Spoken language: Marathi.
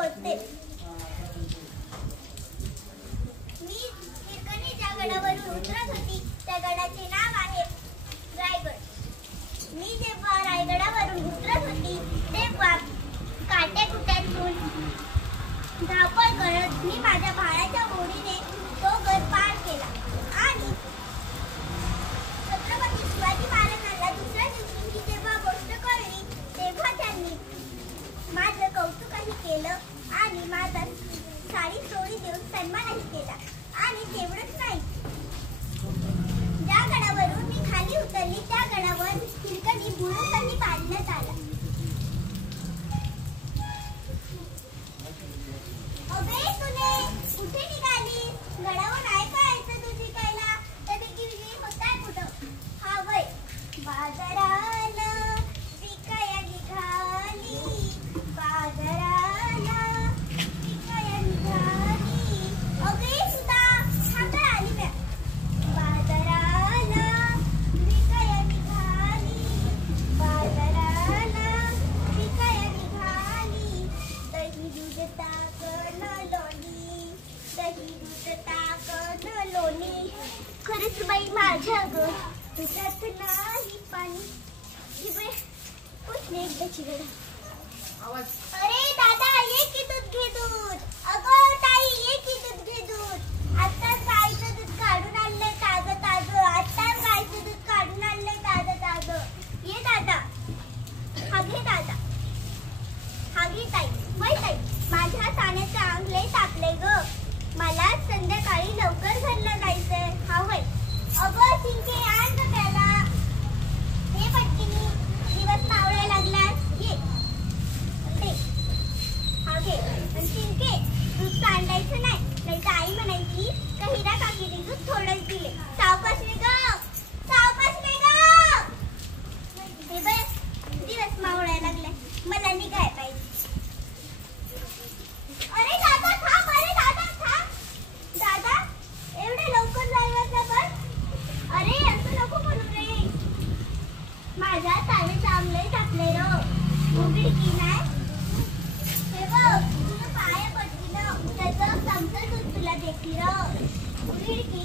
बोलते. मी हिरकणी ज्या गडावरून उतरत होती त्या गडाचे नाव आहे रायगड. मी जेव्हा रायगडावरून उतरत होती तेव्हा काट्याकुट्यांतून धावपळ करत मी माझ्या भाड्याच्या ओढीने तो गड पार केला आणि छत्रपती शिवाजी महाराजांना दुसऱ्या दिवशी मी जेव्हा गोष्ट कळली तेव्हा त्यांनी माझं कौतुकही केलं आणि माझा साडी चोळी देऊन सन्मानही केला. आणि तेवढंच नाही, ज्या गडावरून मी खाली उतरली त्या गडावर हिरकणी बुडूनही बांधण्यात आला. अबे तुने कुठे निघाली? गडावर नाही का यायचं तू शिकायला? त्यापैकी होताय कुठं? हा वय बाजाराला विकाया निघाली, बाजाराला विकाया निघाली. अगे सुद्धा थांबा आली म्या. बाजाराला विकाया निघाली, बाजाराला विकाया निघाली. दही दूध ताकन लोणी, दही दूध ताकन लोणी. खरंच बाई माझ्या ग दुधात नाही पाणी. कुठले एकदाची गड. अरे दादा ये की दूध घे दूध. अगं ताई ये की दूध घे दूध. आत्ताच गाईचं दूध काढून आणलंय ताजं ताजं. आत्ताच गाईचं दूध काढून आणलंय ताजं ताजं. ये दादा. हा घे दादा. हा घे ताई. वय ताई माझ्या ताण्याचं अंग लय तापलंय ग. मला संध्याकाळी लवकर घरला जायचंय. हा वय. अगं चिंके आण ग त्याला. हे पटकीनी दिवस मावळायला लागलास. ये हा घे. पण चिंके दूध सांडायचं नाही, नाही तर आई म्हणायची का हिरा काकीने दूध थोडंच दिले. सावकाश रे ग, सावकाश रे ग. हे बघ दिवस मावळायला लागलाय, मला निघाय पाहिजे. अरे दादा थांब. अरे दादा थांब. दादा एवढे लवकर जायचं पण. अरे असं नको बोलू रे. माझ्या ताने चांगले टाकले र. उघडी की नाही. हे बघ तुझं पाय पडली ना त्याचं चमचं दूध तुला देते र. उघडी की.